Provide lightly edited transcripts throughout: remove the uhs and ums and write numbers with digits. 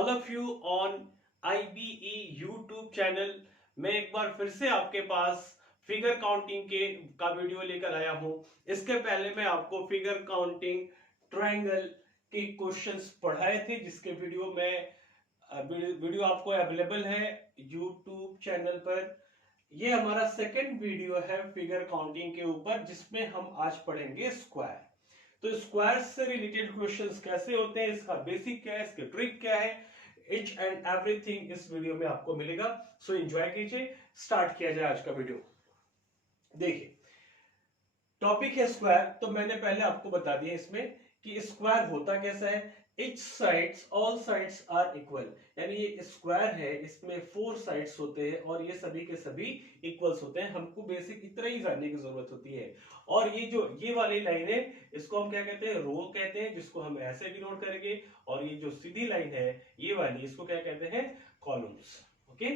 All of you on IBE YouTube channel. मैं एक बार फिर से आपके पास फिगर काउंटिंग का वीडियो लेकर आया हूं। इसके पहले मैं आपको फिगर काउंटिंग ट्रायंगल के क्वेश्चंस पढ़ाए थे, जिसके वीडियो आपको अवेलेबल है यूट्यूब चैनल पर। यह हमारा सेकंड वीडियो है फिगर काउंटिंग के ऊपर, जिसमें हम आज पढ़ेंगे स्क्वायर। तो स्क्वायर से रिलेटेड क्वेश्चंस कैसे होते हैं, इसका बेसिक क्या है, इसके ट्रिक क्या है, इच एंड एवरीथिंग इस वीडियो में आपको मिलेगा। सो एंजॉय कीजिए। स्टार्ट किया जाए आज का वीडियो। देखिए, टॉपिक है स्क्वायर। तो मैंने पहले आपको बता दिया इसमें कि स्क्वायर होता कैसा है। Each sides all sides are equal, यानी ये स्क्वायर है, इसमें 4 साइड्स होते हैं और ये सभी के सभी इक्वल्स होते हैं। हमको बेसिक इतना ही जानने की जरूरत होती है। और ये वाली लाइन है, इसको हम क्या कहते हैं, रो कहते हैं, जिसको हम ऐसे डिनोट करेंगे। और ये जो सीधी लाइन है ये वाली, इसको क्या कहते हैं, कॉलम्स। ओके,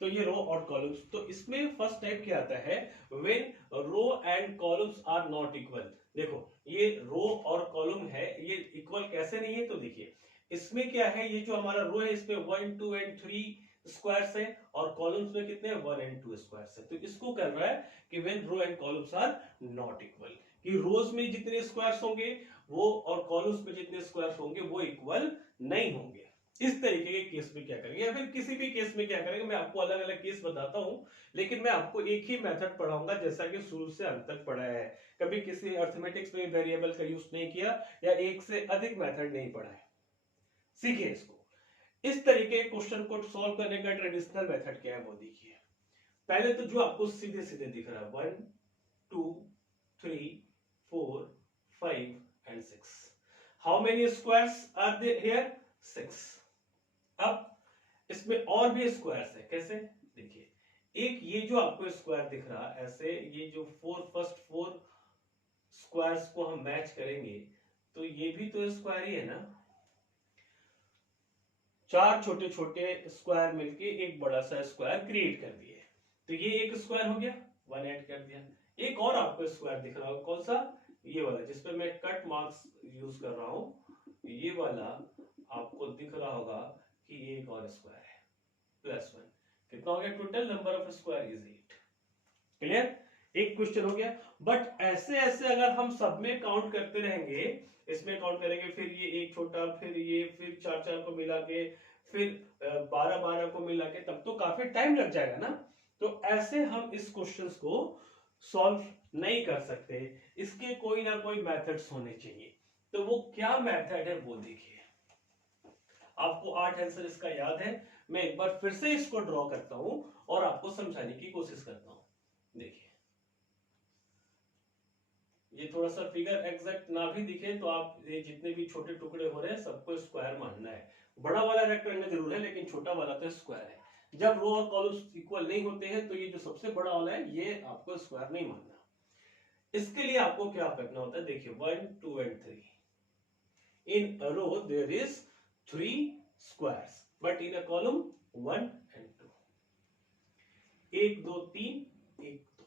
तो ये रो और कॉलम्स। तो इसमें फर्स्ट टाइप क्या आता है, when row and columns are not equal. देखो, ये रो और कॉलम है, ये इक्वल कैसे नहीं है, तो देखिए इसमें क्या है, ये जो हमारा रो है इसमें 1 2 एंड 3 स्क्वायर्स है और कॉलम्स में कितने हैं, 1 एंड 2 स्क्वायर्स है। तो इसको कर रहा है कि when row and columns are not equal, कि रोज में जितने स्क्वायर्स होंगे वो और कॉलम्स में जितने स्क्वायर्स होंगे वो इक्वल नहीं होंगे। इस तरीके के केस में क्या करेंगे, या फिर किसी भी केस में क्या करेंगे, मैं आपको अलग अलग केस बताता हूं, लेकिन मैं आपको एक ही मेथड पढ़ाऊंगा जैसा कि शुरू से अंत तक पढ़ाया है। कभी किसी अर्थमेटिक्स में वेरिएबल का यूज नहीं किया या एक से अधिक मेथड नहीं पढ़ा है। सीखिए इसको। इस तरीके के क्वेश्चन को सॉल्व करने का ट्रेडिशनल मेथड क्या है वो देखिए। पहले तो जो आपको सीधे सीधे दिख रहा है 1 2 3 4 5 and 6। How many squares are there here, 6। अब इसमें और भी स्क्वायर्स है, कैसे, देखिए एक ये जो आपको स्क्वायर दिख रहा है ऐसे, ये जो फर्स्ट 4 स्क्वायर्स को हम मैच करेंगे तो ये भी तो स्क्वायर ही है ना। 4 छोटे छोटे स्क्वायर मिलके एक बड़ा सा स्क्वायर क्रिएट कर दिए। तो ये एक स्क्वायर हो गया, 1 ऐड कर दिया। एक और आपको स्क्वायर दिख रहा होगा, कौन सा, ये वाला जिसपे मैं कट मार्क्स यूज कर रहा हूं, ये वाला आपको दिख रहा होगा कि एक और स्क्वायर है, +1। कितना हो गया, total number of square is 8। Clear, एक क्वेश्चन हो गया। बट ऐसे ऐसे अगर हम सब में काउंट करते रहेंगे, इसमें काउंट करेंगे, फिर ये एक छोटा, फिर ये, फिर 4 4 को मिला के, फिर 12 12 को मिला के, तब तो काफी टाइम लग जाएगा ना। तो ऐसे हम इस क्वेश्चंस को सॉल्व नहीं कर सकते, इसके कोई ना कोई मेथड्स होने चाहिए। तो वो क्या मेथड है वो देखिए। आपको 8 आंसर इसका याद है, मैं एक बार फिर से इसको ड्रॉ करता हूं और आपको समझाने की कोशिश करता हूं। देखिए, ये थोड़ा सा फिगर एग्जैक्ट ना भी दिखे तो आप ये जितने भी छोटे टुकड़े हो रहे हैं सबको स्क्वायर मानना है। बड़ा वाला रेक्टेंगल जरूर है, लेकिन छोटा वाला तो स्क्वायर है। जब रो और कॉलम्स इक्वल नहीं होते हैं तो ये जो सबसे बड़ा वाला है ये आपको स्क्वायर नहीं मानना। इसके लिए आपको क्या करना होता है, देखिए 1 2 and 3। In a row there is 3 squares, but in a column 1 and 2। 1 2 3 1 2,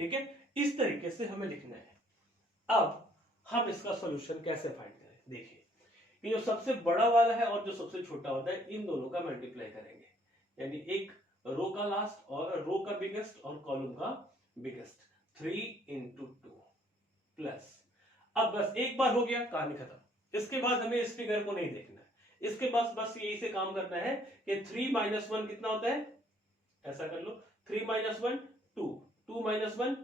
ठीक है। इस तरीके से हमें लिखना है। अब हम इसका सॉल्यूशन कैसे फाइंड करें, देखिए ये जो सबसे बड़ा वाला है और जो सबसे छोटा होता है, इन दोनों का मल्टीप्लाई करेंगे, यानी एक रो का लास्ट और रो का बिगेस्ट और कॉलम का बिगेस्ट। 3 into 2 प्लस, अब बस एक बार हो गया, कहानी खत्म। इसके बाद हमें इस फिगर को नहीं देखना है, इसके पास बस यही से काम करना है कि 3 - 1 कितना होता है, ऐसा कर लो, 3 - 1 2, 2 - 1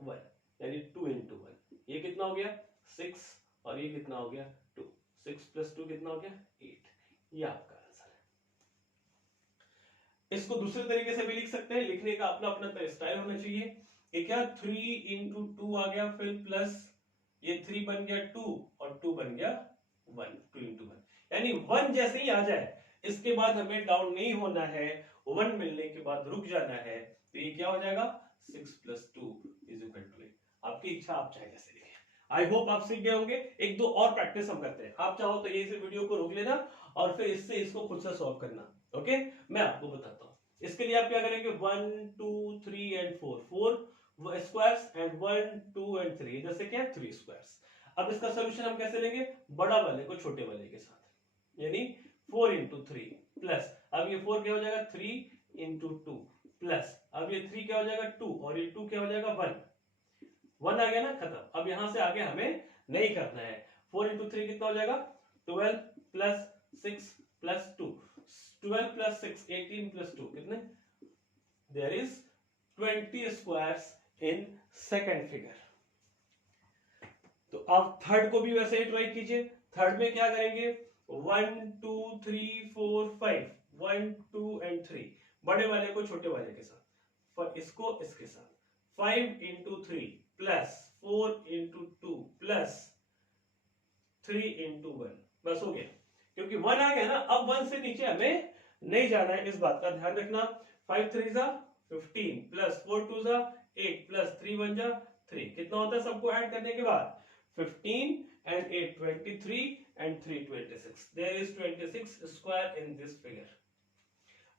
1, यानी 2 into 1। ये कितना हो गया, 6, और ये कितना हो गया, 2। 6 + 2 कितना हो गया, 8। ये आपका आंसर है। इसको दूसरे तरीके से भी लिख सकते हैं, लिखने का अपना अपना स्टाइल होना चाहिए। ये क्या, 3 into 2 आ गया, फिर प्लस ये 3 बन गया 2 और 2 बन गया 1, 2 into 1, यानी 1 जैसे ही आ जाए इसके बाद हमें डाउन नहीं होना है, 1 मिलने के बाद रुक जाना है। तो ये क्या हो जाएगा, 6 + 2 = 8। आपकी इच्छा, आप चाहे जैसे लिखें। आई होप आप सीख गए होंगे। एक दो और प्रैक्टिस हम करते हैं, आप चाहो तो यही से वीडियो को रोक लेना और फिर इससे इसको खुद से सॉल्व करना। ओके, मैं आपको बताता हूँ। इसके लिए आप क्या करेंगे, 1 2 3 एंड 4 स्क्वायर्स एंड 1 2 एंड 3, इधर से क्या है, 3 स्क्वायर्स। अब इसका सोल्यूशन हम कैसे लेंगे, बड़ा वाले को छोटे वाले के साथ, यानी 4 इंटू 3 प्लस, अब ये 4 क्या हो जाएगा 3 इंटू 2 प्लस, अब ये 3 क्या हो जाएगा 2 और ये 2 क्या हो जाएगा 1, 1 आ गया ना, खत्म। अब यहां से आगे हमें नहीं करना है। 4 इंटू 3 कितना हो जाएगा 12 प्लस 6 प्लस 2, 12 प्लस 6 18 प्लस 2 कितने, there is 20 squares in second figure. तो अब थर्ड को भी वैसे ही ट्राई कीजिए। थर्ड में क्या करेंगे 1 2 3 4 5, 1 2 एंड 3, बड़े वाले को छोटे वाले के साथ, इसको इसके साथ, 5 into 3 plus 4 into 2 plus 3 into 1, बस हो गया। क्योंकि 1 आ गया ना, अब 1 से नीचे हमें नहीं जाना है, इस बात का ध्यान रखना। 5 3 जा 15 प्लस 4 2 जा 8 प्लस 3 1 जा 3, कितना होता है सबको ऐड करने के बाद 15 and 8 23 and 3 26, there is 26 square in this figure।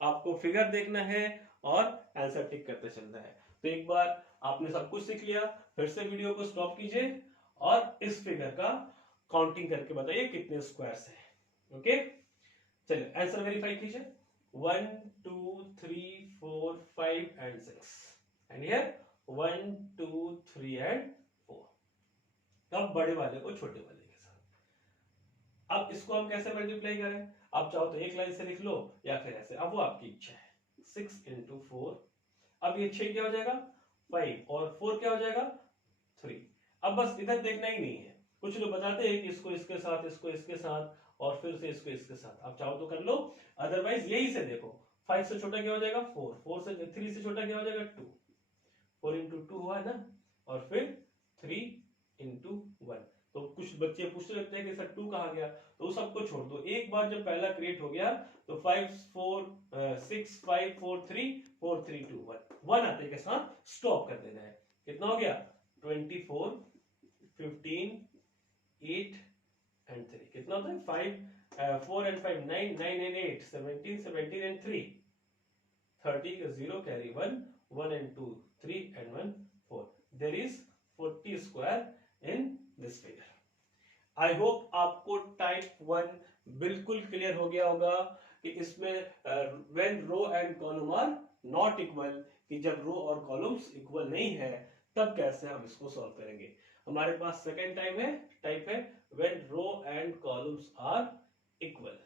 आपको फिगर देखना है और आंसर टिक करते चलना है। तो एक बार आपने सब कुछ सीख लिया, फिर से वीडियो को स्टॉप कीजिए और इस फिगर का काउंटिंग करके बताइए कितने स्क्वायर्स हैं। ओके, चलिए आंसर वेरीफाई कीजिए। 1 2 3 4 5 and 6 एंड हियर 1 2 3 and 4। अब बड़े वाले को छोटे वाले के साथ। अब इसको हम कैसे मल्टीप्लाई करें, आप चाहो तो एक लाइन से लिख लो या फिर ऐसे, अब वो आपकी इच्छा है। 6 इंटू 4, अब ये 6 क्या हो जाएगा 5 और 4 क्या हो जाएगा 3। अब बस इधर देखना ही नहीं है, कुछ लोग बताते हैं कि इसको इसके साथ, इसको इसके साथ और फिर से इसको इसके साथ, आप चाहो तो कर लो, अदरवाइज यही से देखो। 5 से छोटा क्या हो जाएगा 4, 4 से 3 से छोटा क्या हो जाएगा 2, 4 इंटू 2 हुआ ना, और फिर 3 इंटू 1। तो कुछ बच्चे पूछते रहते हैं कि सर 2 कहाँ गया, तो सबको छोड़ दो। एक बार जब पहला क्रिएट हो गया तो 5 4 6 5 4 3 4 3 2 1 आते के साथ स्टॉप कर देना है। कितना हो गया 24 15 8 एंड 3, कितना होता है 5 4 एंड 5 9 9 एंड 8 17 17 एंड 3 30 का 0 carry 1 1 and 2 3 and 1 4, there is 40 square in this figure. I hope आपको टाइप 1 बिल्कुल क्लियर हो गया होगा कि इसमें when row and column are not equal, कि जब रो और कॉलम्स इक्वल नहीं है तब कैसे हम इसको सॉल्व करेंगे। हमारे पास सेकेंड टाइप है when row and columns are equal.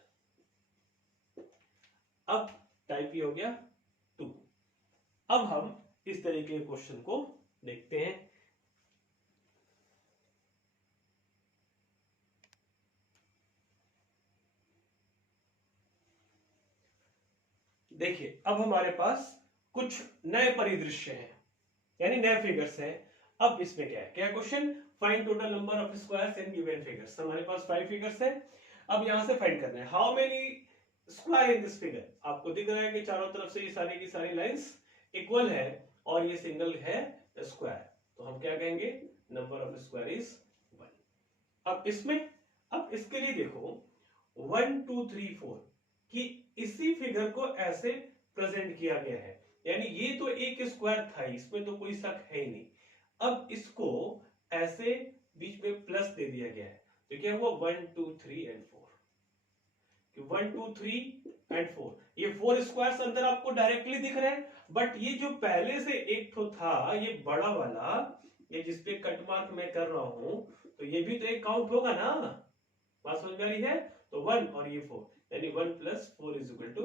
अब टाइप ये हो गया 2। अब हम इस तरीके के क्वेश्चन को देखते हैं। देखिए अब हमारे पास कुछ नए परिदृश्य हैं, यानी नए फिगर्स हैं। अब इसमें क्या है, क्या question, find total number of squares in given figures. हमारे पास 5 फिगर्स हैं, अब यहां से फाइंड करना है how many square in this figure. आपको दिख रहा है कि चारों तरफ से ये सारी की सारी लाइंस इक्वल है और ये सिंगल है स्क्वायर, तो हम क्या कहेंगे नंबर ऑफ स्क्वायर इज 1। अब इसमें, अब इसके लिए देखो 1 2 3 4 कि इसी फिगर को ऐसे प्रेजेंट किया गया है, यानी ये तो एक स्क्वायर था, इसमें तो कोई शक है ही नहीं। अब इसको ऐसे बीच में प्लस दे दिया गया है, तो क्या हुआ 1 2 3 एंड 4, 1 2 3 एंड 4, ये 4 स्क्वायर्स अंदर आपको डायरेक्टली दिख रहे हैं। बट ये जो पहले से एक तो था ये बड़ा वाला, ये जिसपे कट मार्क मैं कर रहा हूं, तो ये भी तो एक काउंट होगा ना, बात समझ में आ रही है। तो 1 और ये 4, यानी 1 plus 4 is equal to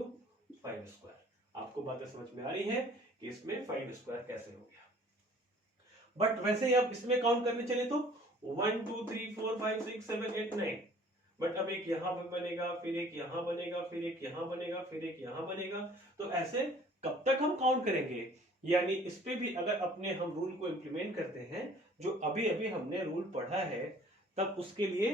5 square. आपको बातें समझ में आ रही है कि इसमें 5 स्क्वायर कैसे हो गया। बट वैसे ही आप इसमें काउंट करने चले तो 1 2 3 4 5 6 7 8 9, बट अब एक यहां पर बनेगा, फिर एक यहां बनेगा, फिर एक यहां बनेगा, फिर एक यहां बनेगा, तो ऐसे कब तक हम काउंट करेंगे। यानी इस पे भी अगर अपने हम रूल को इंप्लीमेंट करते हैं, जो अभी अभी हमने रूल पढ़ा है, तब उसके लिए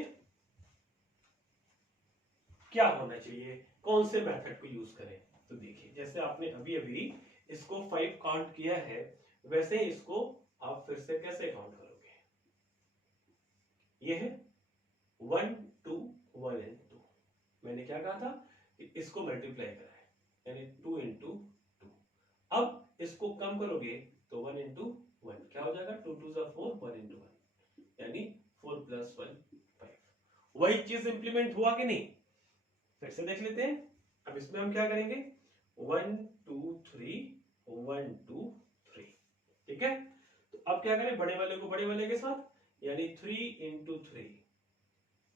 क्या होना चाहिए, कौन से मेथड को यूज करें। तो देखिए जैसे आपने अभी अभी इसको 5 काउंट किया है, वैसे ही इसको आप फिर से कैसे काउंट करोगे। ये है 1 2 1 एंड 2, मैंने क्या कहा था कि इसको मल्टीप्लाई करा है, यानी 2 इंटू 2। अब इसको कम करोगे तो 1 इंटू 1 क्या हो जाएगा, 2 2 4 1 इंटू 1, यानी 4 प्लस 1 5। वही चीज इंप्लीमेंट हुआ कि नहीं, फिर से देख लेते हैं। अब इसमें हम क्या करेंगे, 1 2 3 1 2 3, ठीक है। तो अब क्या करें, बड़े वाले को बड़े वाले के साथ, यानी 3 into 3,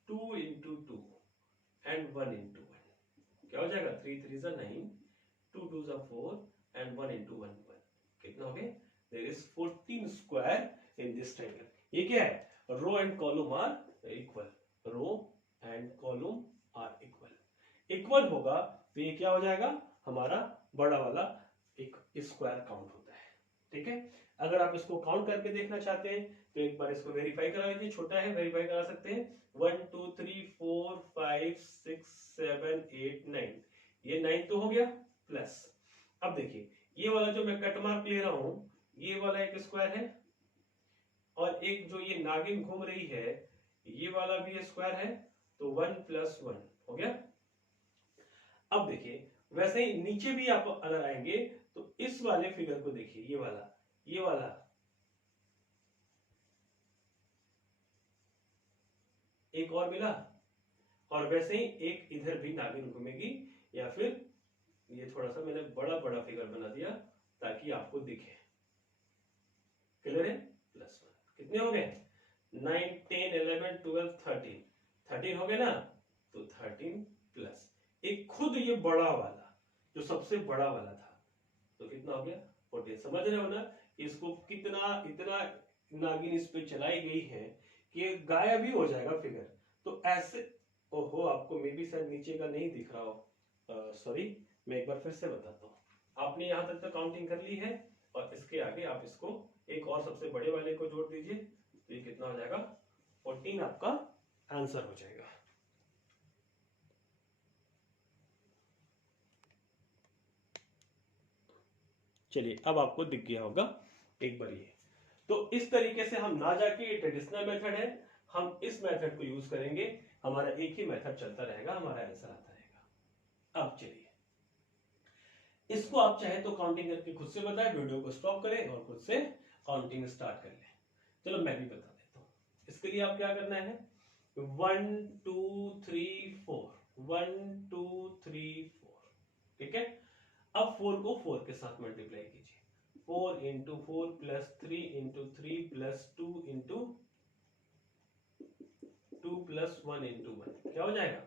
2 into 2 एंड 1 into 1, क्या हो जाएगा, 3 3 9, 2 2 4 एंड 1 into 1 1, कितना हो गया, there is 14 square in this triangle. ये क्या है, row and column are equal, row and column are equal होगा तो ये क्या हो जाएगा, हमारा बड़ा वाला एक स्क्वायर काउंट होता है, ठीक है। अगर आप इसको काउंट करके देखना चाहते हैं तो एक बार इसको वेरीफाई करा लीजिए, छोटा है वेरीफाई करा सकते हैं। 1 2 3 4 5 6 7 8 9, ये 9 तो हो गया प्लस। अब देखिए ये वाला जो मैं कट मार्क ले रहा हूं, ये वाला एक स्क्वायर है, और एक जो ये नागिन घूम रही है ये वाला भी स्क्वायर है, तो 1 + 1 हो गया। अब देखिए वैसे ही नीचे भी आप अगर आएंगे तो इस वाले फिगर को देखिए, ये वाला एक और मिला, और वैसे ही एक इधर भी नागिन घूमेगी, या फिर ये थोड़ा सा मैंने बड़ा बड़ा फिगर बना दिया ताकि आपको दिखे, क्लियर है, +1, कितने हो गए, 9 10 11 12 13, 13 हो गए ना, तो 13 प्लस एक खुद ये बड़ा वाला जो सबसे बड़ा वाला था, तो कितना हो गया 14। समझ रहे हो ना, इसको कितना इतना नागिन इस पे चलाई गई है कि गायब ही हो जाएगा फिगर। तो ऐसे, ओहो आपको मे बी शायद नीचे का नहीं दिख रहा हो, सॉरी, मैं एक बार फिर से बताता हूँ। आपने यहाँ तक तो काउंटिंग कर ली है, और इसके आगे आप इसको एक और सबसे बड़े वाले को जोड़ दीजिए, तो ये कितना हो जाएगा, 14 आपका आंसर हो जाएगा। चलिए अब आपको दिख गया होगा एक बार ये। तो इस तरीके से हम ना जाके, ये ट्रेडिशनल मेथड है, हम इस मेथड को यूज करेंगे, हमारा एक ही मेथड चलता रहेगा, हमारा आंसर आता रहेगा। अब चलिए इसको आप चाहे तो काउंटिंग करके खुद से बताएं, वीडियो को स्टॉप करें और खुद से काउंटिंग स्टार्ट कर लें। चलो मैं भी बता देता हूं। इसके लिए आप क्या करना है, 1 2 3 4, 1 2 3 4, ठीक है। अब 4 को 4 के साथ मल्टीप्लाई कीजिए, 4 into 4 + 3 into 3 + 2 into 2 + 1 into 1, क्या हो जाएगा,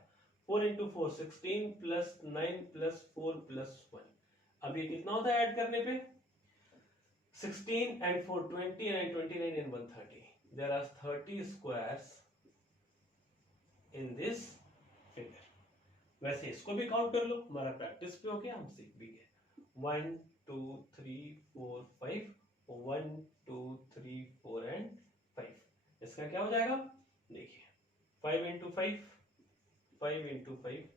4 into 4 16 + 9 + 4 + 1। अब ये कितना होता है ऐड करने पे, 16 and 4 20 and 29 and 1 30, there are 30 squares in this figure। वैसे इसको भी काउंट कर लो, हमारा प्रैक्टिस पे हो गया, हम सीख भी गए। 1 2 3 4 5, 1 2 3 4 and 5, इसका क्या हो जाएगा, देखिए 5 into 5, 5 into 5,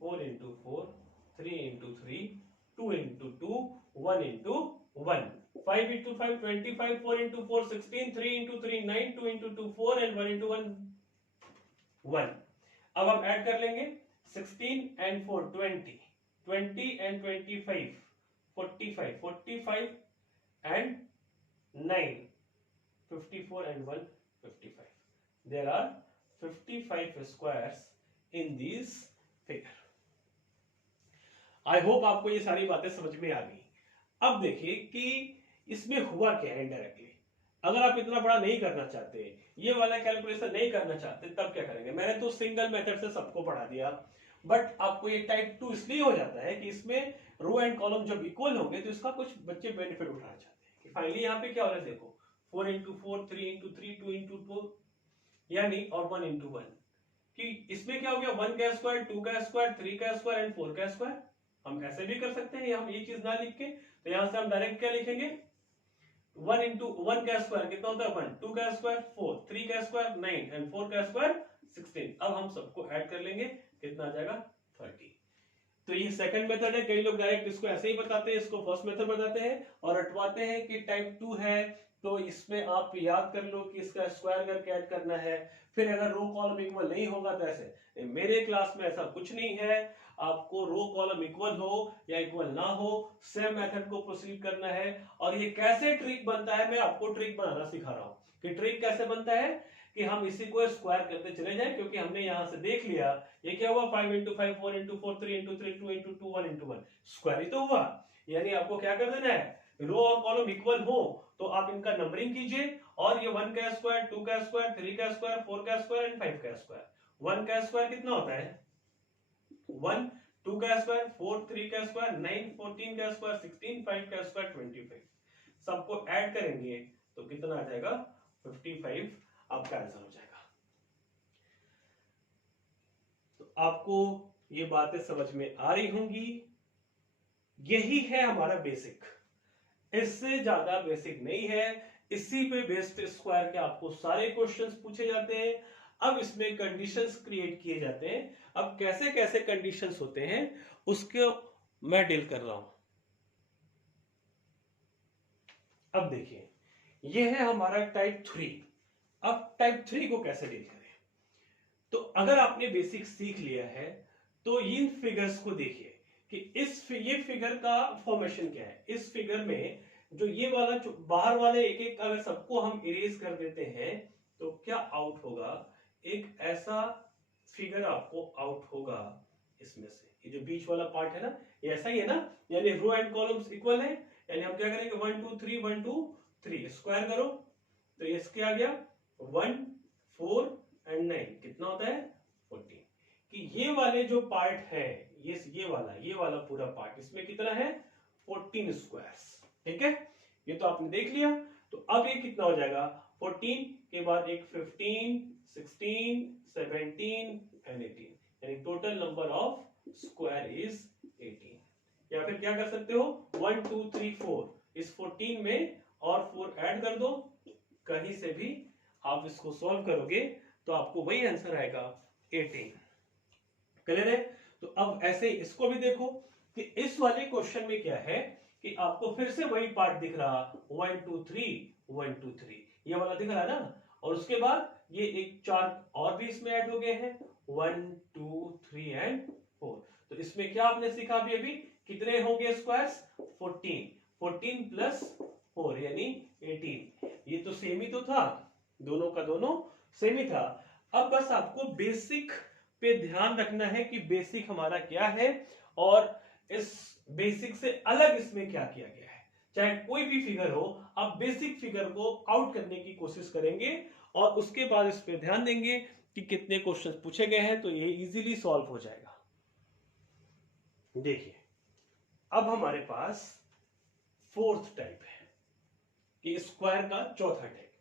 4 into 4, 3 into 3, 2 into 2, 1 into 1, 5 into 5 25, 4 into 4 16, 3 into 3 9, 2 into 2 4 and 1 into 1 1। अब हम ऐड कर लेंगे, 16 and 4 20, 20 and 25 45, 45 and 9 54 and 1 55, there are 55 squares in this figure। I hope आपको ये सारी बातें समझ में आ गई। अब देखिए कि इसमें हुआ क्या है इनडायरेक्टली। अगर आप इतना बड़ा नहीं करना चाहते, ये वाला कैलकुलेशन नहीं करना चाहते, तब क्या करेंगे, मैंने तो सिंगल मेथड से सबको पढ़ा दिया, बट आपको ये टाइप 2 इसलिए हो जाता है कि इसमें रो एंड कॉलम जब इक्वल होंगे तो इसका कुछ बच्चे बेनिफिट उठाना चाहते हैं कि फाइनली यहाँ पे क्या हो रहा है, देखो 4 into 4 3 into 3 2 into 2, यानी और 1 into 1, कि इसमें क्या हो गया, 1 का स्क्वायर 2 का स्क्वायर 3 का स्क्वायर एंड 4 का स्क्वायर। हम ऐसे भी कर सकते हैं, हम ये चीज ना लिख के, तो यहां से हम डायरेक्ट क्या लिखेंगे, 1 into 1 का स्क्वायर कितना होता है 1, 2 का स्क्वायर 4, 3 का स्क्वायर 9 एंड 4 का स्क्वायर 16। अब हम सबको ऐड कर लेंगे, कितना आ जाएगा 30। तो ये सेकंड मेथड है, कई लोग डायरेक्ट इसको ऐसे ही बताते हैं, इसको फर्स्ट मेथड बताते हैं और अटवाते हैं कि टाइप 2 है तो इसमें आप याद कर लो कि इसका स्क्वायर करके ऐड करना है, फिर अगर रो कॉलम इक्वल नहीं होगा तो ऐसे। मेरे क्लास में ऐसा कुछ नहीं है, आपको रो कॉलम इक्वल हो या इक्वल ना हो, सेम मेथड को प्रोसीड करना है। और ये कैसे ट्रिक बनता है, मैं आपको ट्रिक बनाना सिखा रहा हूं कि ट्रिक कैसे बनता है, कि हम इसी को स्क्वायर करते चले जाएं, क्योंकि हमने यहां से देख लिया ये क्या हुआ 5 into 5 4 into 4 3 into 3 2 into 2 1 into 1 square ही तो हुआ। यानी आपको क्या कर देना है, रो और कॉलम इक्वल हो तो आप इनका नंबरिंग कीजिए, और ये 1 का स्क्वायर 2 का स्क्वायर 3 का स्क्वायर 4 का स्क्वायर एंड 5 का स्क्वायर। 1 का स्क्वायर कितना होता है 1, 2 का स्क्वायर 4, 3 का स्क्वायर 9, 14 का स्क्वायर 16, 5 का स्क्वायर 25। सबको ऐड करेंगे तो कितना आ जाएगा 55 आपका आंसर हो जाएगा। तो आपको ये बातें समझ में आ रही होंगी। यही है हमारा बेसिक, इससे ज्यादा बेसिक नहीं है। इसी पे बेस्ड स्क्वायर के आपको सारे क्वेश्चंस पूछे जाते हैं। अब इसमें कंडीशंस क्रिएट किए जाते हैं। अब कैसे कैसे कंडीशंस होते हैं उसको मैं डील कर रहा हूं। अब देखिए ये है हमारा टाइप 3। अब टाइप 3 को कैसे डील करें, तो अगर आपने बेसिक सीख लिया है तो इन फिगर्स को देखिए कि ये फिगर का फॉर्मेशन क्या है। इस फिगर में जो ये वाला जो बाहर वाले एक एक अगर सबको हम इरेज कर देते हैं तो क्या आउट होगा, एक ऐसा फिगर आपको आउट होगा इसमें से। ये जो बीच वाला पार्ट है ना ये ऐसा ही है ना, यानी रो एंड कॉलम्स इक्वल है। यानी हम क्या करेंगे 1 2 3 1 2 3 स्क्वायर करो तो ये क्या आ गया 1 4 एंड 9 कितना होता है 14। कि ये वाले जो पार्ट है ये वाला पूरा पार्ट इसमें कितना है 14 स्क्वायर्स। ठीक है, ये तो आपने देख लिया। तो अब ये कितना हो जाएगा 14 के बाद एक 15 16 17 एंड 18, यानी total number of square is 18। या फिर क्या कर सकते हो 1 2 3 4 इस 14 में और 4 ऐड कर दो, कहीं से भी आप इसको सॉल्व करोगे तो आपको वही आंसर आएगा 18। क्लियर है। तो अब ऐसे इसको भी देखो कि इस वाले क्वेश्चन में क्या है कि आपको फिर से वही पार्ट दिख रहा 1 2 3 1 2 3 ये वाला दिख रहा है ना, और उसके बाद ये एक चार और भी इसमें ऐड हो गए हैं 1 2 3 एंड 4। तो इसमें क्या आपने सीखा अभी कितने होंगे स्क्वायर्स 14 14 प्लस 4 यानी 18। ये तो सेम ही तो था, दोनों का दोनों सेम ही था। अब बस आपको बेसिक पे ध्यान रखना है कि बेसिक हमारा क्या है और इस बेसिक से अलग इसमें क्या किया गया है। चाहे कोई भी फिगर हो आप बेसिक फिगर को आउट करने की कोशिश करेंगे और उसके बाद इस पे ध्यान देंगे कि कितने क्वेश्चन पूछे गए हैं, तो ये इजीली सॉल्व हो जाएगा। देखिए अब हमारे पास फोर्थ टाइप है कि स्क्वायर का चौथा टाइप।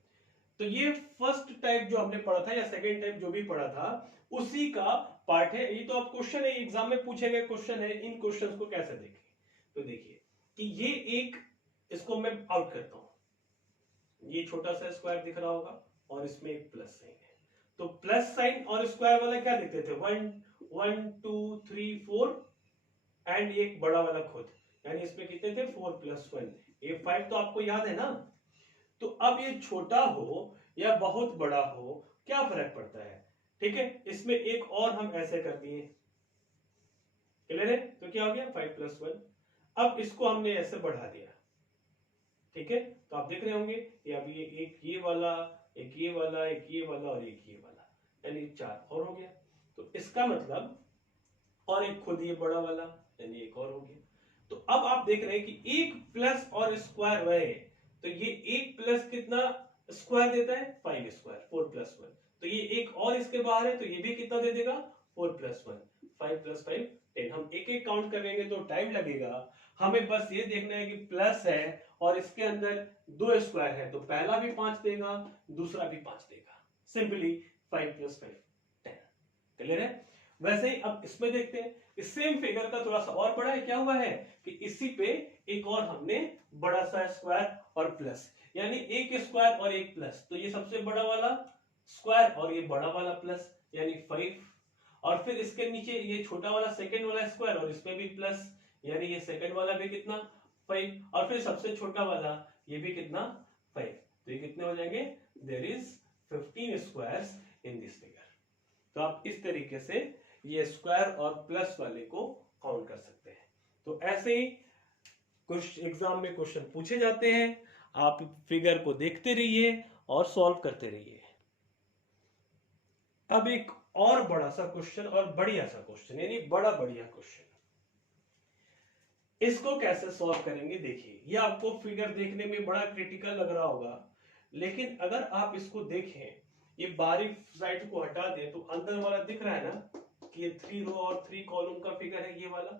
तो ये फर्स्ट टाइप जो हमने पढ़ा था या सेकेंड टाइप जो भी पढ़ा था उसी का पार्ट है। ये तो आप क्वेश्चन है, एग्जाम में पूछे गए क्वेश्चन है, इन क्वेश्चंस को कैसे देखें। तो देखिए कि ये एक, इसको मैं आउट करता हूं, ये छोटा सा स्क्वायर दिख रहा होगा और इसमें एक प्लस साइन है। तो प्लस साइन और स्क्वायर वाला क्या दिखते थे 1 1 2 3 4 एंड एक बड़ा वाला खुद, यानी इसमें कितने थे 4 प्लस 1 ये 5। तो आपको याद है ना। तो अब ये छोटा हो या बहुत बड़ा हो क्या फर्क पड़ता है। ठीक है, इसमें एक और हम ऐसे कर दिए, क्लियर है। तो क्या हो गया 5 प्लस 1। अब इसको हमने ऐसे बढ़ा दिया। ठीक है, तो आप देख रहे होंगे ये अभी एक ये वाला एक ये वाला एक ये वाला और एक ये वाला, यानी 4 और हो गया। तो इसका मतलब और एक खुद ये बड़ा वाला यानी एक और हो गया। तो अब आप देख रहे हैं कि एक प्लस और स्क्वायर रहे तो ये एक प्लस कितना स्क्वायर देता है 5 स्क्वायर 4 प्लस 1। तो ये एक और इसके बाहर है तो ये भी कितना दे देगा 4 प्लस 1 5 प्लस 5 10। हम एक एक काउंट करेंगे तो टाइम लगेगा। हमें बस ये देखना है कि प्लस है और इसके अंदर 2 स्क्वायर है तो पहला भी 5 देगा दूसरा भी 5 देगा। Simply 5 plus 5 10। क्लियर है। वैसे ही अब इसमें देखते हैं इस सेम फिगर का थोड़ा सा और बड़ा है। क्या हुआ है कि इसी पे एक और हमने बड़ा सा स्क्वायर और प्लस, यानी एक स्क्वायर और एक प्लस। तो ये सबसे बड़ा वाला स्क्वायर और ये बड़ा वाला प्लस यानी 5, और फिर इसके नीचे ये छोटा वाला सेकंड वाला स्क्वायर और इसमें भी प्लस यानी ये सेकंड वाला भी कितना 5, और फिर सबसे छोटा वाला ये भी कितना 5। तो ये कितने हो जाएंगे there is 15 squares in this figure. तो आप इस तरीके से ये स्क्वायर और प्लस वाले को काउंट कर सकते हैं। तो ऐसे ही कुछ एग्जाम में क्वेश्चन पूछे जाते हैं, आप फिगर को देखते रहिए और सॉल्व करते रहिए। अब एक और बड़ा सा क्वेश्चन और बढ़िया सा क्वेश्चन, यानी बड़ा बढ़िया क्वेश्चन, इसको कैसे सॉल्व करेंगे। देखिए ये आपको फिगर देखने में बड़ा क्रिटिकल लग रहा होगा, लेकिन अगर आप इसको देखें, ये बारीक साइड को हटा दें तो अंदर वाला दिख रहा है ना कि ये 3 रो और 3 कॉलम का फिगर है ये वाला।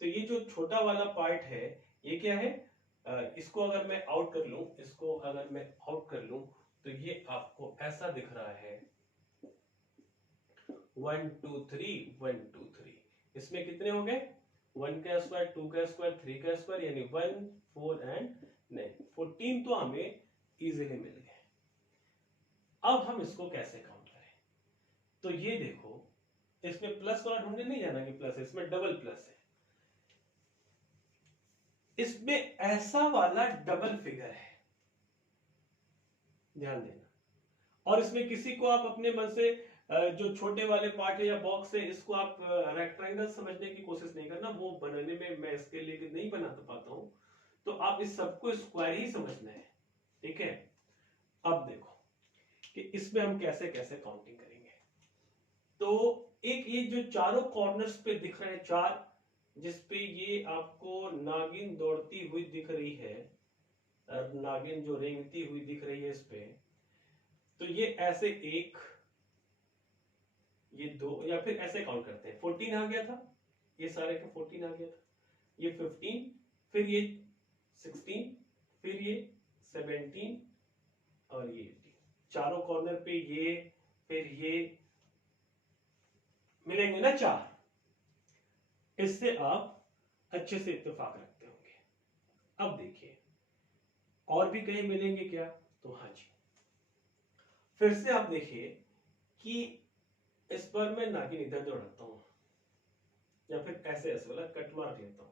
तो ये जो छोटा वाला पार्ट है ये क्या है, इसको अगर मैं आउट कर लूं, इसको अगर मैं आउट कर लूं तो ये आपको ऐसा दिख रहा है 1 2 3 1 2 3। इसमें कितने हो गए, 1 का स्क्वायर, 2 का स्क्वायर, 3 का स्क्वायर, यानी 1 4 एंड 9, 14 तो हमें इजीली मिल गए। अब हम इसको कैसे काउंट करें, तो ये देखो इसमें प्लस वाला ढूंढने नहीं जाना कि प्लस है, इसमें डबल प्लस है, इसमें ऐसा वाला डबल फिगर है, ध्यान देना। और इसमें किसी को आप अपने मन से जो छोटे वाले पार्ट है या बॉक्स है इसको आप रेक्टेंगल समझने की कोशिश नहीं करना, वो बनाने में मैं इसके लिए नहीं बना पाता हूं, तो आप इस सबको स्क्वायर ही समझना है, ठीक है। अब देखो कि इसमें हम कैसे कैसे काउंटिंग करेंगे। तो एक ये जो चारों कॉर्नर्स पे दिख रहे हैं चार, जिसपे ये आपको नागिन दौड़ती हुई दिख रही है, नागिन जो रेंगती हुई दिख रही है इस पे, तो ये ऐसे एक, ये दो, या फिर ऐसे काउंट करते हैं, 14 आ गया था, ये सारे का 14 आ गया था, ये 15, फिर ये 16, फिर ये 17 और ये 18, चारों कॉर्नर पे ये, फिर ये मिलेंगे ना चार। इससे आप अच्छे से इत्तेफाक रखते होंगे। अब देखिए और भी कहीं मिलेंगे क्या, तो हाँ जी, फिर से आप देखिए कि इस पर मैं नागिन इधर दौड़ाता हूं, या फिर ऐसे ऐसे वाला कट मार लेता हूं,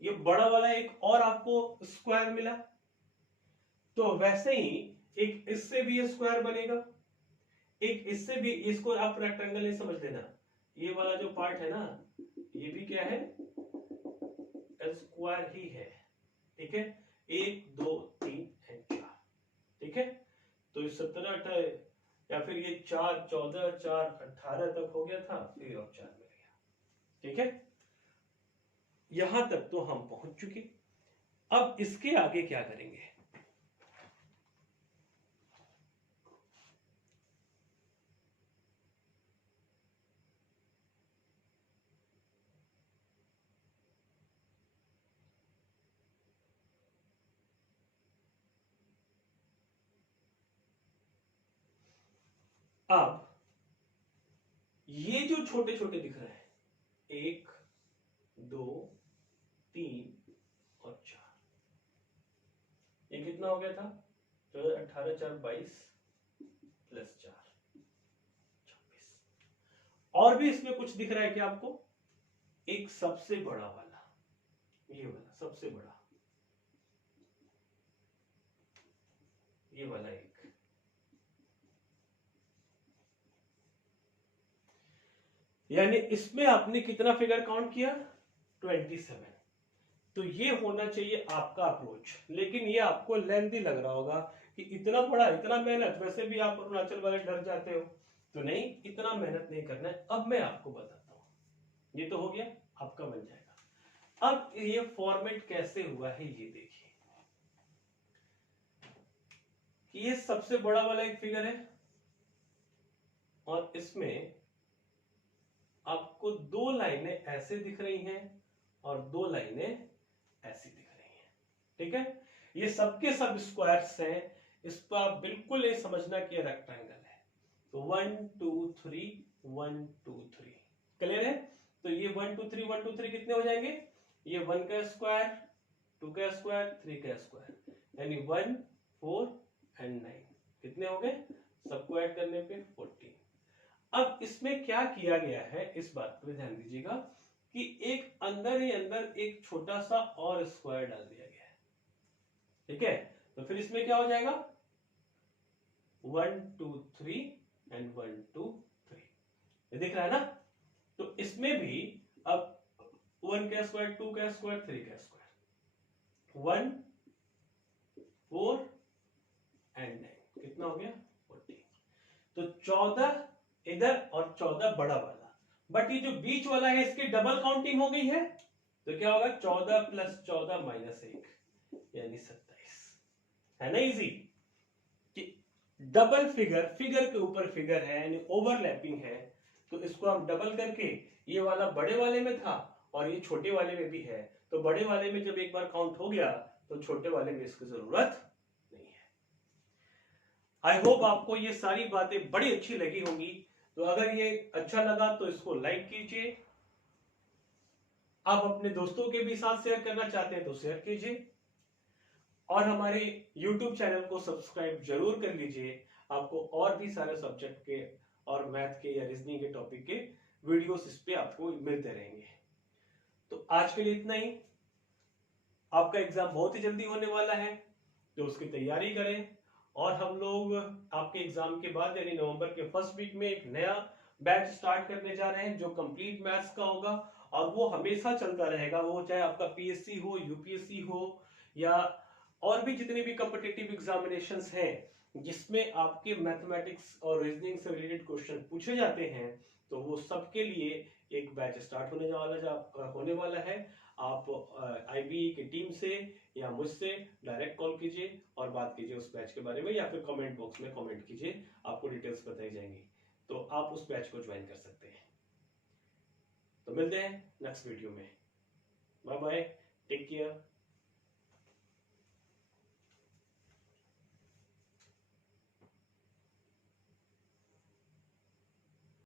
ये बड़ा वाला एक और आपको स्क्वायर मिला, तो वैसे ही एक इससे भी स्क्वायर बनेगा, एक इससे भी, इसको आप रेक्टेंगल नहीं समझ लेना, ये वाला जो पार्ट है ना ये भी क्या है, स्क्वायर ही है, ठीक है। 1 2 3 एंड 4, ठीक है। तो ये 17 18, या फिर ये 4 14 4 18 तक हो गया था, फिर और 4 मिल गया, ठीक है। यहां तक तो हम पहुंच चुके। अब इसके आगे क्या करेंगे, अब ये जो छोटे छोटे दिख रहे हैं, 1 2 3 और 4, ये कितना हो गया था, 18 4 22 प्लस 4 26। और भी इसमें कुछ दिख रहा है क्या आपको, एक सबसे बड़ा वाला, ये वाला सबसे बड़ा, ये वाला एक, यानी इसमें आपने कितना फिगर काउंट किया, 27। तो ये होना चाहिए आपका अप्रोच, लेकिन ये आपको लेंथी लग रहा होगा कि इतना बड़ा, इतना मेहनत, वैसे भी आप अरुणाचल वाले डर जाते हो, तो नहीं, इतना मेहनत नहीं करना है। अब मैं आपको बताता हूं, ये तो हो गया, आपका बन जाएगा। अब ये फॉर्मेट कैसे हुआ है ये देखिए, कि ये सबसे बड़ा वाला एक फिगर है और इसमें आपको दो लाइनें ऐसे दिख रही हैं और दो लाइनें ऐसी दिख रही हैं, ठीक है। ये सबके सब स्क्वायर्स हैं, इस पर आप बिल्कुल नहीं समझना कि रेक्टेंगल है। तो 1 2 3 1 2 3, क्लियर है। तो ये 1 2 3 1 2 3 कितने हो जाएंगे, ये 1 का स्क्वायर, 2 का स्क्वायर, 3 का स्क्वायर, यानी 1 4 एंड 9, कितने हो गए, सबको ऐड करने पे 14। अब इसमें क्या किया गया है, इस बात पर ध्यान दीजिएगा कि एक अंदर ही अंदर एक छोटा सा और स्क्वायर डाल दिया गया है, ठीक है। तो फिर इसमें क्या हो जाएगा, 1 2 3 एंड 1 2 3, ये दिख रहा है ना। तो इसमें भी अब 1 का स्क्वायर, 2 का स्क्वायर, 3 का स्क्वायर, 1 4 एंड 9 कितना हो गया 40। तो 14 इधर और 14 बड़ा वाला, बट ये जो बीच वाला है इसकी डबल काउंटिंग हो गई है, तो क्या होगा 14 + 14 -1 यानी 27। है ना इजी कि डबल फिगर, फिगर के ऊपर फिगर है यानी ओवरलैपिंग है, तो इसको हम डबल करके, ये वाला बड़े वाले में था और ये छोटे वाले में भी है, तो बड़े वाले में जब एक बार काउंट हो गया तो छोटे वाले में इसकी जरूरत नहीं है। आई होप आपको ये सारी बातें बड़ी अच्छी लगी होंगी। तो अगर ये अच्छा लगा तो इसको लाइक कीजिए, आप अपने दोस्तों के भी साथ शेयर करना चाहते हैं तो शेयर कीजिए, और हमारे YouTube चैनल को सब्सक्राइब जरूर कर लीजिए। आपको और भी सारे सब्जेक्ट के और मैथ के या रीजनिंग के टॉपिक के वीडियोस इस पे आपको मिलते रहेंगे। तो आज के लिए इतना ही। आपका एग्जाम बहुत ही जल्दी होने वाला है, तो उसकी तैयारी करें। और हम लोग आपके एग्जाम के बाद यानी नवंबर के फर्स्ट वीक में एक नया बैच स्टार्ट करने जा रहे हैं जो कंप्लीट मैथ्स का होगा, और वो हमेशा चलता रहेगा, वो चाहे आपका पीएससी हो, यूपीएससी हो, या और भी जितने भी कॉम्पिटिटिव एग्जामिनेशंस हैं जिसमें आपके मैथमेटिक्स और रीजनिंग से रिलेटेड क्वेश्चन पूछे जाते हैं, तो वो सबके लिए एक बैच स्टार्ट होने वाला है। आप आईबी की टीम से या मुझसे डायरेक्ट कॉल कीजिए और बात कीजिए उस बैच के बारे में, या फिर कमेंट बॉक्स में कमेंट कीजिए, आपको डिटेल्स बताई जाएंगी, तो आप उस बैच को ज्वाइन कर सकते हैं। तो मिलते हैं नेक्स्ट वीडियो में। Bye bye, take care.